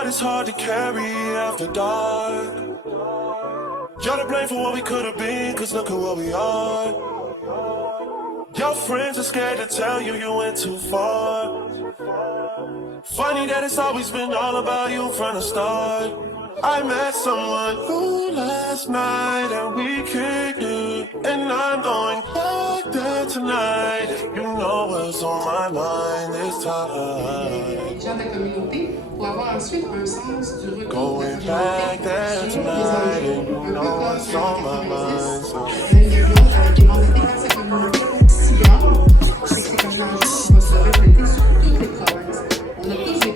heart is hard to carry after dark. You're to blame for what we could have been, cause look at what we are. Your friends are scared to tell you you went too far. Funny that it's always been all about you from the start. I met someone new last night and we kicked it, and I'm going back there tonight. You know what's on my mind this time. Gens de la communauté pour avoir ensuite un sens du retour Going de back there sur les tonight enjeux, and you un peu know comme what's on my mind. So une union avec les membres de sa communauté si grande, c'est que c'est un enjeu qui va se refléter sur toutes les provinces. On a tous des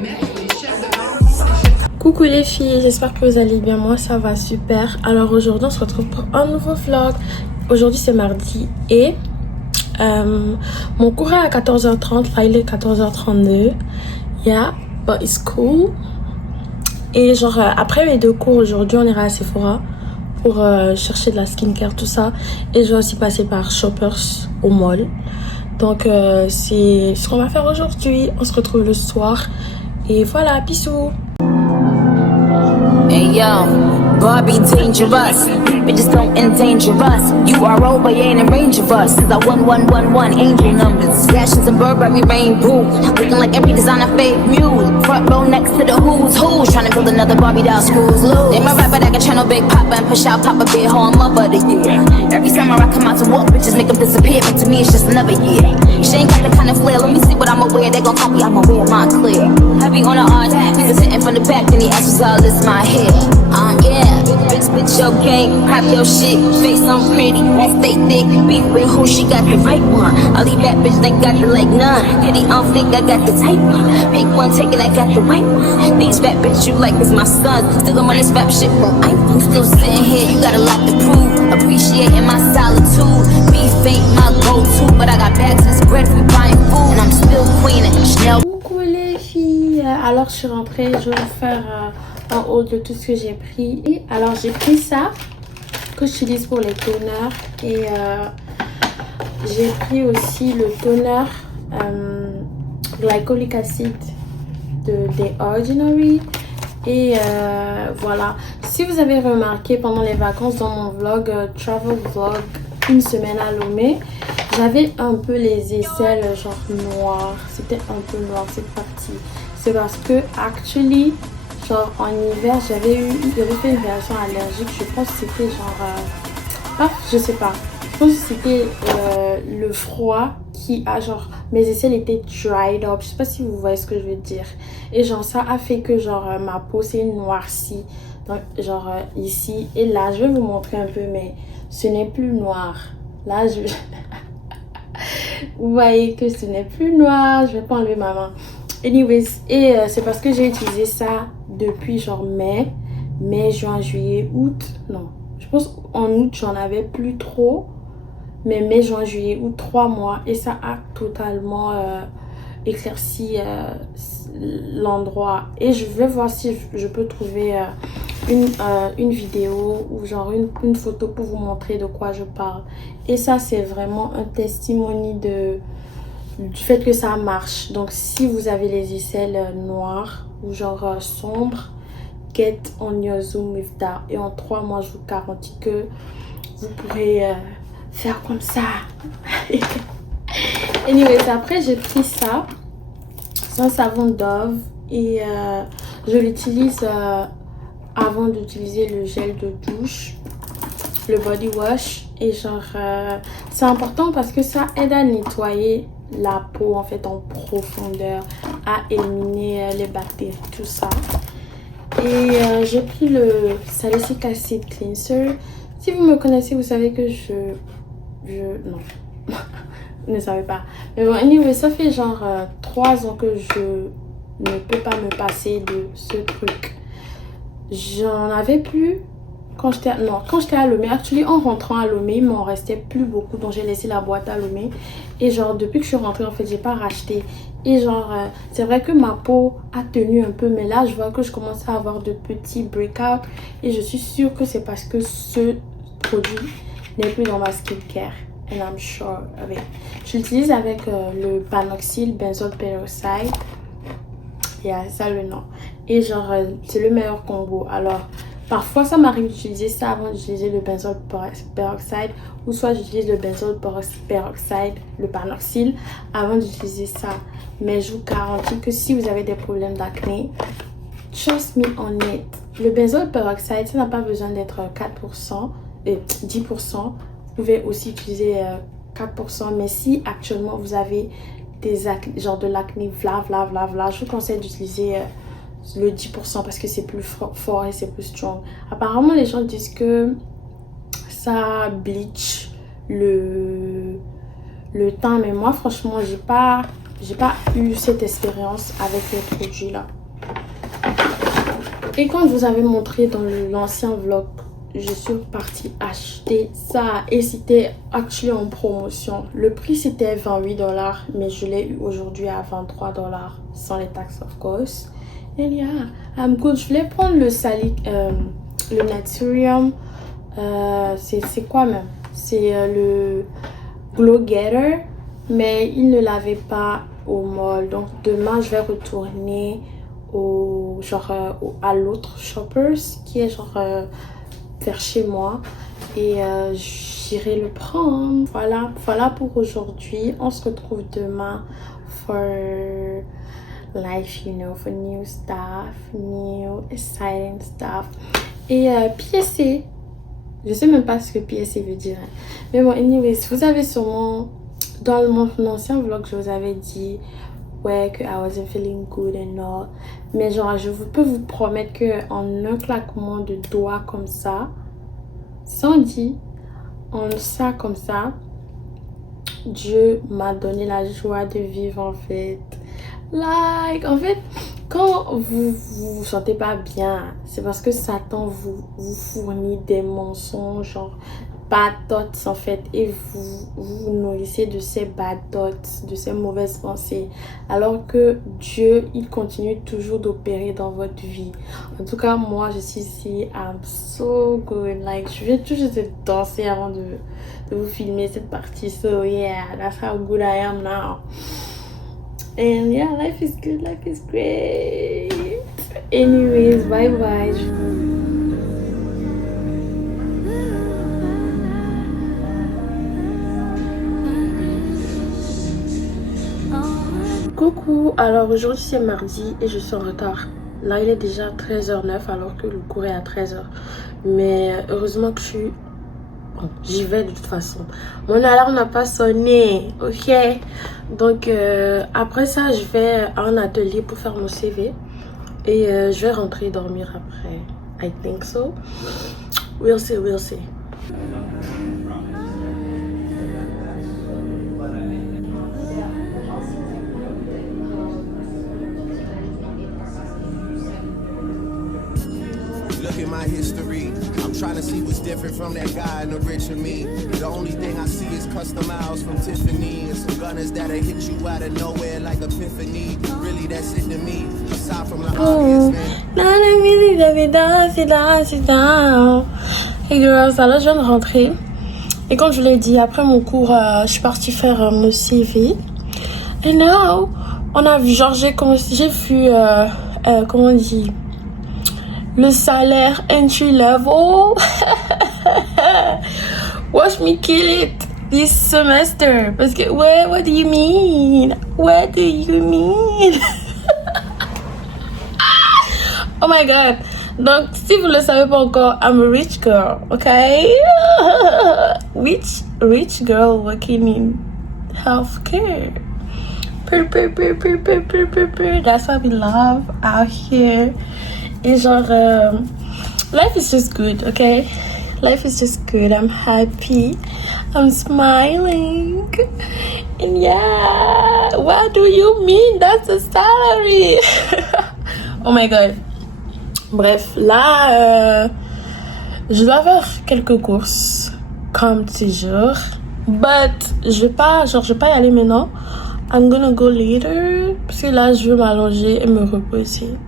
maîtres, des chefs de bande, des chefs. Coucou les filles, j'espère que vous allez bien, moi ça va super. Alors aujourd'hui on se retrouve pour un nouveau vlog. Aujourd'hui c'est mardi et mon cours est à 14h30, là il est 14h32. Yeah, but it's cool. Et genre après mes deux cours aujourd'hui on ira à Sephora pour chercher de la skincare tout ça. Et je vais aussi passer par Shoppers au mall. Donc c'est ce qu'on va faire aujourd'hui. On se retrouve le soir. Et voilà, bisous. Hey yo, Barbie dangerous. Bitches don't endanger us. You are over, you ain't in range of us. Cause I 1111 angel numbers. Fashions and Burberry rainbow. Looking like every designer fake mule. Front row next to the who's who. Trying to build another Barbie doll, screws loose. Name a rapper that can channel Big Papa and push out Papa Big Hole and Mother the year. Every summer I come out to walk, bitches make them disappear. But to me it's just another year. She ain't got the kind of flair. Let me see what I'ma wear. They gon' copy, I'ma wear mine clear. Heavy on the arch, niggas hitting from the back, then he asks all this my head. Yeah, bitch, your game, pop your shit, face on pretty, that stay thick, beef with who, she got the right one. All these bad bitches, they got the like none. Kitty on flick, I got the type one. Pick one, take it, I got the right one. These fat bitches you like is my son. Still on this rap shit from iPhone. Still sitting here, you got a lot to prove. Appreciating my solitude. Beef ain't my go-to, but I got bags of bread for buying food. And I'm still queening Chanel. Coucou les filles, alors je suis rentrée, je vais vous faire un haul de tout ce que j'ai pris. Et alors j'ai pris ça que j'utilise pour les toners et j'ai pris aussi le toner glycolic acid de The Ordinary. Et voilà, si vous avez remarqué pendant les vacances dans mon vlog travel vlog une semaine à Lomé, j'avais un peu les aisselles genre noires, c'était un peu noir cette partie. C'est parce que actually genre en hiver j'avais fait une réaction allergique. Je pense que c'était genre je sais pas, je pense que c'était le froid qui a genre mes aisselles étaient dried up, je sais pas si vous voyez ce que je veux dire. Et genre ça a fait que genre ma peau s'est noircie, donc genre ici et là. Je vais vous montrer un peu, mais ce n'est plus noir là. Vous voyez que ce n'est plus noir. Je vais pas enlever ma main. Anyways, et c'est parce que j'ai utilisé ça depuis genre mai, juin, juillet, août. Non, je pense en août j'en avais plus trop, mais mai, juin, juillet, août, 3 mois, et ça a totalement éclairci l'endroit. Et je vais voir si je peux trouver une vidéo ou genre une photo pour vous montrer de quoi je parle. Et ça c'est vraiment un testimony du fait que ça marche. Donc si vous avez les aisselles noires ou genre sombres, get on your Zoom with that. Et en 3 mois je vous garantis que vous pourrez faire comme ça. Anyways, après j'ai pris ça. C'est un savon Dove et je l'utilise avant d'utiliser le gel de douche, le body wash. Et genre c'est important parce que ça aide à nettoyer la peau en fait en profondeur, à éliminer les bactéries, tout ça. Et j'ai pris le Salicylic Acid Cleanser. Si vous me connaissez, vous savez que non vous ne savez pas, mais bon, anyway, ça fait genre 3 ans que je ne peux pas me passer de ce truc. J'en avais plus quand j'étais à Lomé. Actually, en rentrant à Lomé, il m'en restait plus beaucoup, donc j'ai laissé la boîte à Lomé. Et genre depuis que je suis rentrée en fait, j'ai pas racheté. Et genre c'est vrai que ma peau a tenu un peu, mais là je vois que je commence à avoir de petits breakouts et je suis sûre que c'est parce que ce produit n'est plus dans ma skincare. And I'm sure of it. Je l'utilise avec le Panoxyl Benzoyl Peroxide. Yeah, c'est ça le nom. Et genre, c'est le meilleur combo. Alors, parfois, ça m'arrive d'utiliser ça avant d'utiliser le benzoyl peroxide. Ou soit j'utilise le benzoyl peroxide, le panoxyl, avant d'utiliser ça. Mais je vous garantis que si vous avez des problèmes d'acné, trust me on it. Le benzoyl peroxide, ça n'a pas besoin d'être 4% et 10%. Vous pouvez aussi utiliser 4%. Mais si actuellement vous avez des acné, genre de l'acné, je vous conseille d'utiliser le 10% parce que c'est plus fort et c'est plus strong. Apparemment, les gens disent que ça bleach le teint, mais moi, franchement, j'ai pas eu cette expérience avec les produits là. Et quand je vous avais montré dans l'ancien vlog, je suis partie acheter ça et c'était actually en promotion. Le prix c'était 28$, mais je l'ai eu aujourd'hui à 23$ sans les taxes of course. And yeah, I'm good. Je voulais prendre le Naturium. C'est quoi même? C'est le Glow Getter, mais il ne l'avait pas au mall. Donc demain je vais retourner à l'autre Shoppers qui est genre vers chez moi et j'irai le prendre. Voilà pour aujourd'hui. On se retrouve demain for life, you know, for new stuff, new exciting stuff. Et PSA, je sais même pas ce que PSA veut dire, mais bon, anyways, vous avez sûrement dans mon ancien vlog je vous avais dit ouais que I wasn't feeling good and all, mais genre je peux vous promettre que en un claquement de doigts comme ça, sans dit, en ça comme ça, Dieu m'a donné la joie de vivre en fait. Like, en fait, quand vous sentez pas bien, c'est parce que Satan vous fournit des mensonges, genre bad thoughts en fait, et vous nourrissez de ces bad thoughts, de ces mauvaises pensées, alors que Dieu, il continue toujours d'opérer dans votre vie. En tout cas, moi, je suis ici, I'm so good, like, je vais toujours danser avant de vous filmer cette partie, so yeah, that's how good I am now. And yeah, life is good, life is great. Anyways, bye bye. Coucou, alors aujourd'hui c'est mardi et je suis en retard. Là il est déjà 13h09 alors que le cours est à 13h. Mais heureusement que j'y vais de toute façon. Mon alarme n'a pas sonné, ok. Donc après ça je vais à un atelier pour faire mon CV. Et je vais rentrer dormir après. I think so. We'll see, we'll see. Look at my history. I'm trying to see what's different from that guy in the rich of me. The only thing I see is custom miles from Tiffany and some gunners that'll hit you out of nowhere like epiphany. Really, that's it to me. Aside from the obvious, man. Et grâce à là, je viens de rentrer. Et comme je l'ai dit, après mon cours, je suis partie faire mon CV. Et now, on a vu, genre, j'ai vu, comment on dit, le salaire entry level. Watch me kill it this semester. Parce que, what do you mean? What do you mean? Oh my god. Donc, si vous ne le savez pas encore, I'm a rich girl, okay? Rich girl working in healthcare. That's what we love out here. Et genre, life is just good, okay? Life is just good. I'm happy. I'm smiling. And yeah, what do you mean? That's a salary. Oh my god. Bref, là, je dois faire quelques courses, comme toujours. But, je vais pas y aller maintenant. I'm gonna go later. Parce que là, je veux m'allonger et me reposer.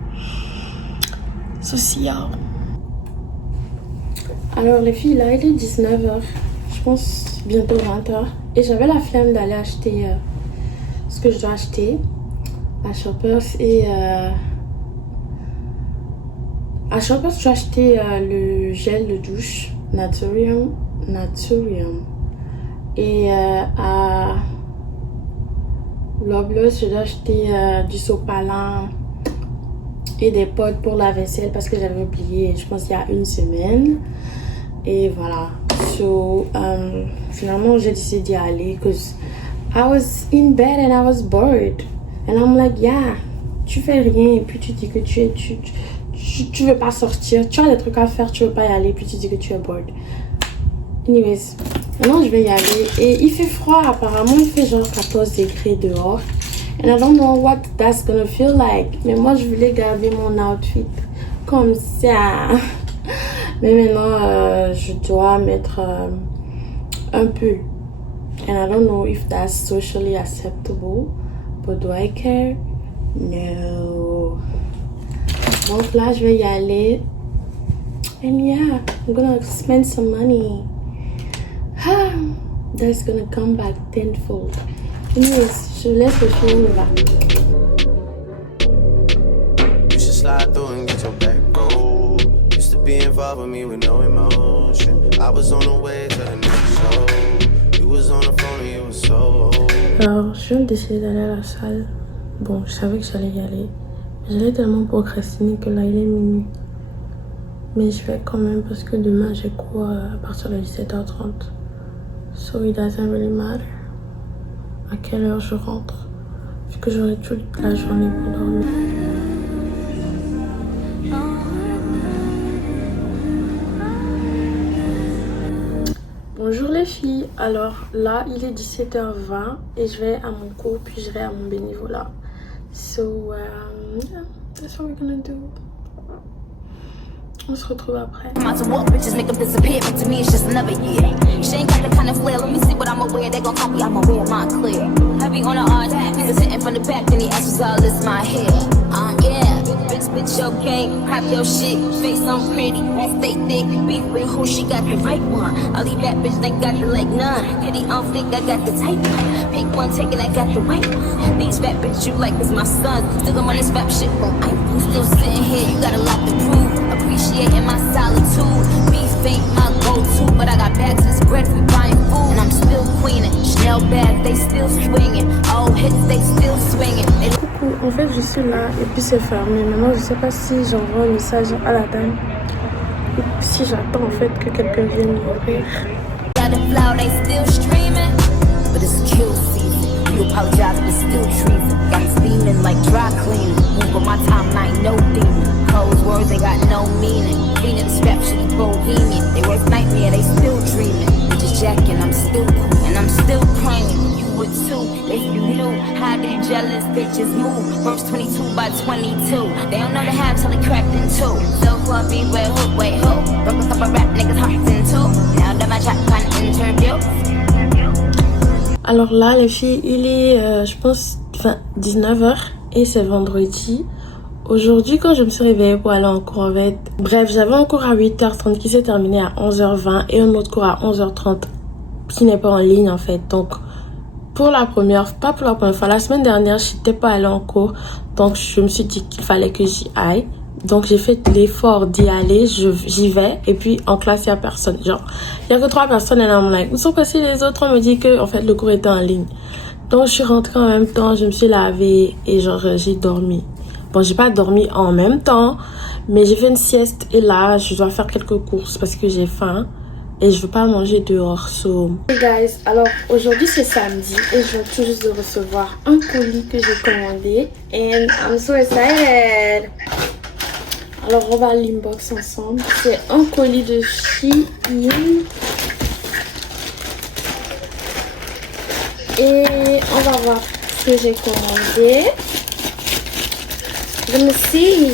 Social. Alors les filles, là il est 19h, je pense bientôt 20h. Et j'avais la flemme d'aller acheter ce que je dois acheter à Shoppers. Et À chaque fois que tu as acheté le gel de douche Naturium. Et à Loblaws, je dois acheter du sopalin et des potes pour la vaisselle parce que j'avais oublié, je pense, il y a une semaine. Et voilà. So, finalement, j'ai décidé d'y aller because I was in bed and I was bored. And I'm like, yeah, tu fais rien et puis tu dis que tu veux pas sortir. Tu as des trucs à faire, tu veux pas y aller, puis tu dis que tu es bored. Anyways, maintenant je vais y aller. Et il fait froid apparemment, il fait genre 14 degrés dehors. And I don't know what that's gonna feel like. Mais moi je voulais garder mon outfit comme ça. Mais maintenant je dois mettre un pull. And I don't know if that's socially acceptable. But do I care? No. Donc là je vais y aller. And yeah, I'm gonna spend some money. That's gonna come back tenfold. Anyways, je laisse le film là. You should slide through and get your back roll. Used to be involved with me with no emotion. I was on the way to the next show. You was on the phone and you was so old. Alors, je viens d'essayer d'aller à la salle. Bon, je savais que j'allais y aller. J'allais tellement procrastiner que là, il est minuit. Mais je vais quand même parce que demain, j'ai cours à partir de 17h30. So it doesn't really matter à quelle heure je rentre. Vu que j'aurai toute la journée pour dormir. Bonjour les filles, alors là il est 17h20 et je vais à mon cours puis je vais à mon bénévolat. So yeah, that's what we're gonna do. On se retrouve après. I'm out to walk, bitches make them disappear, but to me it's just another year. She ain't got the kind of flair, let me see what I'ma wear. They gon' copy, I'ma wear mine clear. Heavy on the arms, niggas hitting from the back, then he asks all this my hair. Yeah, bitch, your game, pop your shit, face on pretty, stay thick, beef with who she got the right one. All these bad bitches, they got the like none. Kitty on flick, I got the type one. Pick one, taking, I got the right one. These fat bitches you like is my son. Still I'm on this rap shit, but I'm still sitting here, you got a lot to prove. Appreciating my solitude. Beef ain't my go-to, but I got bags of bread from buying food. And I'm still queening. Chanel bag, they still swinging. All hits, they still swinging. Coucou, en fait je suis là et puis c'est fermé. Maintenant je sais pas si j'envoie un message à la dame ou si j'attends en fait que quelqu'un vienne m'ouvrir. Got the flow, they still streaming. But it's kill season. You apologize, but it's still treason. Got me steaming like dry cleaning. Move on my time, I ain't no demon. Cold words, they got no meaning. Cleaning the scrap shit is bohemian. They work nightmare, they still dreaming. Just jacking, I'm still cool, and I'm still praying. You would too, if you knew how they jealous bitches move. Verse 22 by 22. They don't know the half till they cracked in two. So fluffy, wait, who? Broke a couple rap niggas' hearts in two. Now that my chat can interview. Alors là les filles, il est je pense 19h et c'est vendredi. Aujourd'hui, quand je me suis réveillée pour aller en cours, bref, j'avais un cours à 8h30 qui s'est terminé à 11h20 et un autre cours à 11h30 qui n'est pas en ligne en fait. Donc, pas pour la première fois, la semaine dernière, je n'étais pas allée en cours. Donc, je me suis dit qu'il fallait que j'y aille. Donc, j'ai fait l'effort d'y aller, j'y vais. Et puis, en classe, il n'y a personne. Genre, il n'y a que 3 personnes et là, I'm like, où sont passés les autres? On me dit que, en fait, le cours était en ligne. Donc, je suis rentrée en même temps, je me suis lavée et genre, j'ai dormi. Bon, j'ai pas dormi en même temps, mais j'ai fait une sieste et là, je dois faire quelques courses parce que j'ai faim et je veux pas manger dehors. So, hey guys, alors aujourd'hui c'est samedi et je viens tout juste de recevoir un colis que j'ai commandé and I'm so excited. Alors on va l'inbox ensemble. C'est un colis de Shein et on va voir ce que j'ai commandé. Je me suis...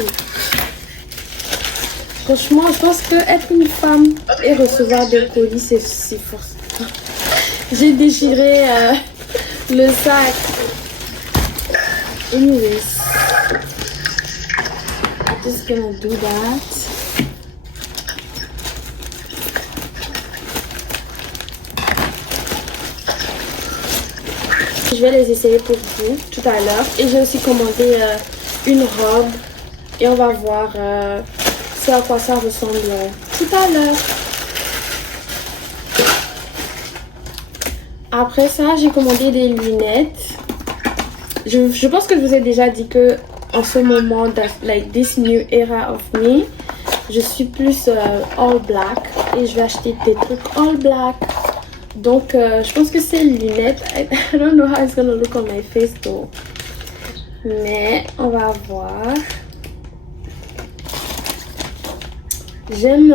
Franchement, je pense que être une femme et recevoir des colis, c'est fort. J'ai déchiré le sac. Anyways, just gonna do that. Je vais les essayer pour vous tout à l'heure. Et j'ai aussi commandé une robe. Et on va voir montrer à quoi ça ressemble tout à l'heure. Après ça, j'ai commandé des lunettes. Je pense que je vous ai déjà dit que en ce moment, like this new era of me, je suis plus all black et je vais acheter des trucs all black. Donc, je pense que ces lunettes, I don't know how it's gonna look on my face though. Mais on va voir. J'aime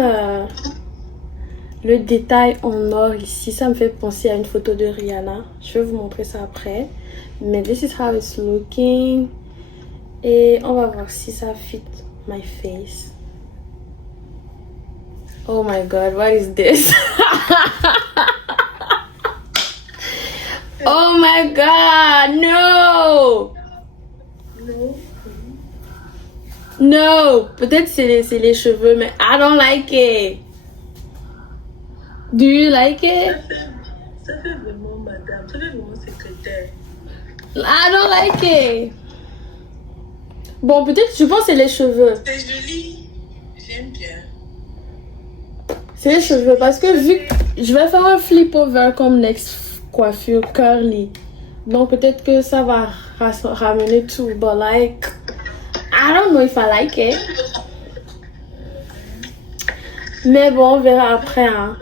le détail en or ici. Ça me fait penser à une photo de Rihanna. Je vais vous montrer ça après. Mais this is how it's looking. Et on va voir si ça fit my face. Oh my god, what is this? Oh my god, no! No! Peut-être c'est les cheveux, mais I don't like it. Do you like it? Ça fait vraiment madame, ça fait vraiment secrétaire. I don't like it. Bon, peut-être, je pense que c'est les cheveux. C'est joli, j'aime bien. C'est les cheveux parce que vu que je vais faire un flip over comme next coiffure curly. Donc peut-être que ça va ramener tout. But like, I don't know if I like it. Mais bon, on verra après. Hein.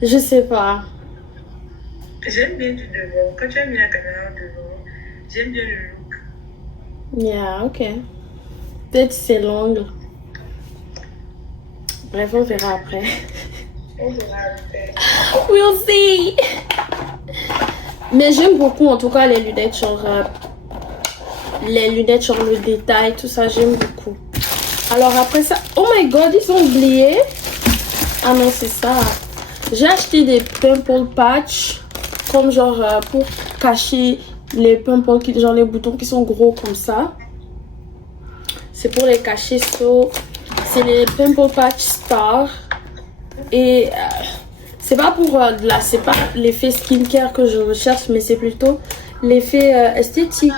Je sais pas. J'aime bien du devant. Quand tu as mis la caméra devant, j'aime bien le look. Yeah, ok. Peut-être c'est l'ongle. Bref, on verra après. On verra après. We'll see. Mais j'aime beaucoup en tout cas les lunettes genre le détail, tout ça, j'aime beaucoup. Alors après ça, oh my god, ils ont oublié. Ah non, c'est ça. J'ai acheté des pimple patch comme genre pour cacher les pimples, genre les boutons qui sont gros comme ça. C'est pour les cacher. C'est les pimple patch star. Et c'est pas pour c'est pas l'effet skincare que je recherche, mais c'est plutôt l'effet esthétique.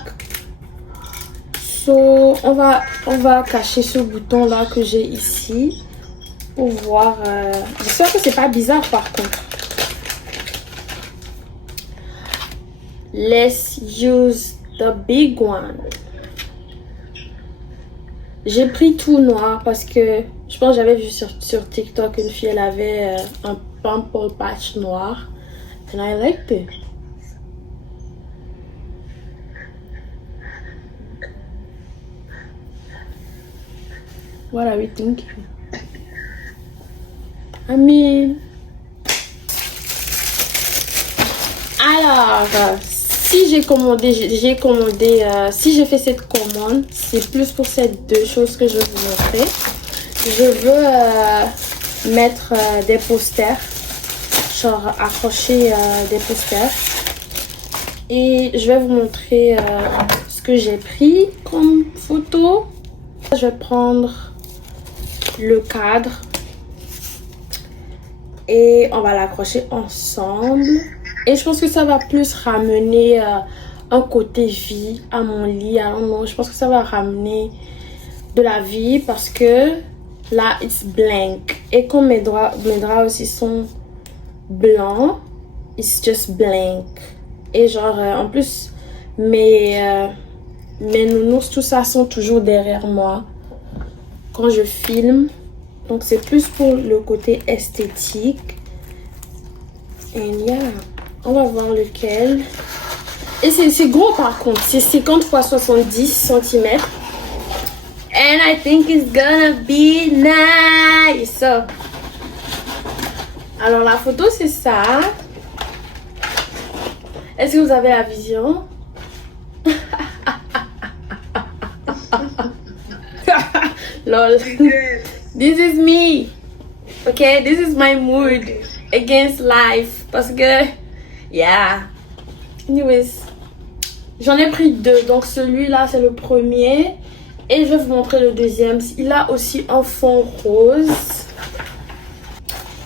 So, on va cacher ce bouton là que j'ai ici pour voir. J'espère que c'est pas bizarre par contre. Let's use the big one. J'ai pris tout noir parce que je pense que j'avais vu sur TikTok une fille, elle avait un pimple patch noir. And I liked it. What are we thinking? I mean... Alors, si j'ai commandé, si j'ai fait cette commande, c'est plus pour ces deux choses que je vais vous montrer. Je veux mettre des posters, genre accrocher des posters. Et je vais vous montrer ce que j'ai pris comme photo. Je vais prendre le cadre et on va l'accrocher ensemble. Et je pense que ça va plus ramener un côté vie à mon lit. Non, je pense que ça va ramener de la vie parce que là, it's blank. Et comme mes draps aussi sont blancs, it's just blank. Et genre, en plus, mes nounours, tout ça sont toujours derrière moi quand je filme. Donc, c'est plus pour le côté esthétique. Et yeah, on va voir lequel. Et c'est gros par contre, c'est 50 x 70 cm. And I think it's gonna be nice. Alors la photo c'est ça. Est-ce que vous avez la vision? Lol. This is me. Okay, this is my mood against life. Parce que, yeah. Anyways, j'en ai pris deux. Donc celui-là, c'est le premier. Et je vais vous montrer le deuxième. Il a aussi un fond rose.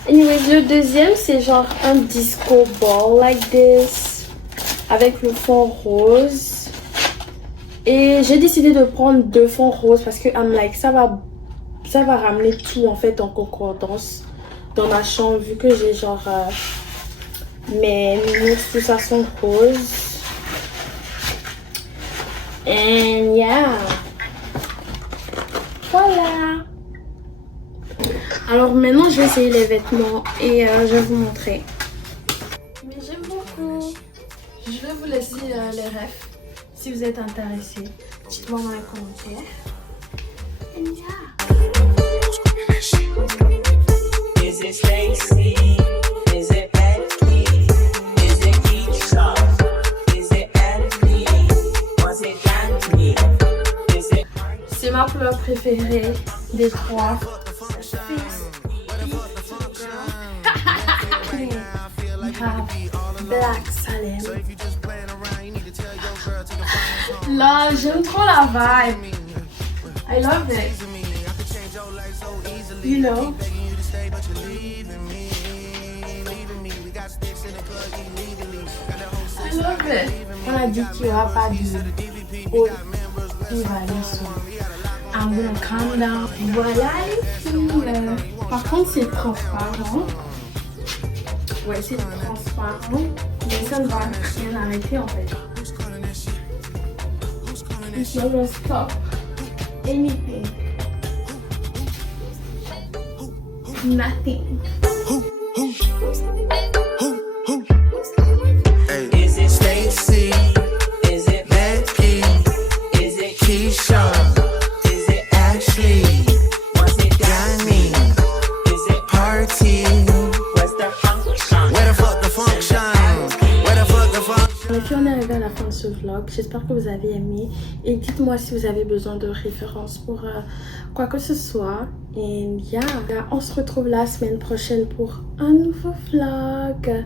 Anyways, le deuxième, c'est genre un disco ball like this. Avec le fond rose. Et j'ai décidé de prendre deux fonds roses parce que I'm like, ça va Ça va ramener tout en fait en concordance dans ma chambre vu que j'ai genre mes nounours, tout ça sont roses. And yeah. Voilà. Alors maintenant je vais essayer les vêtements et je vais vous montrer. Mais j'aime beaucoup. Je vais vous laisser les refs si vous êtes intéressés. Dites-moi dans les commentaires. And yeah. Is it Stacy? Is it Becky? Is it Keisha? Is it Anthony? Was it Danny? Is it... C'est ma couleur préférée des trois. Black Salem. Là, j'aime trop la vibe. I love it. You know. I love it. On a dit qu'il n'y aura pas de haute évaluation. I'm gonna calm down. Voilà les filles. Par contre, c'est transparent. Ouais, c'est transparent. Mais ça ne va rien arrêter en fait. It's not gonna stop anything. Nothing. Is it Stacy? Is it Becky? Is it Keisha? Is it Ashley? Was it Danny? Is it Party? Where's the function? Where the fuck the function? Where the fuck the function? Et puis on est arrivé à la fin de ce vlog. J'espère que vous avez aimé. Et dites-moi si vous avez besoin de références pour quoi que ce soit. Et yeah, on se retrouve la semaine prochaine pour un nouveau vlog.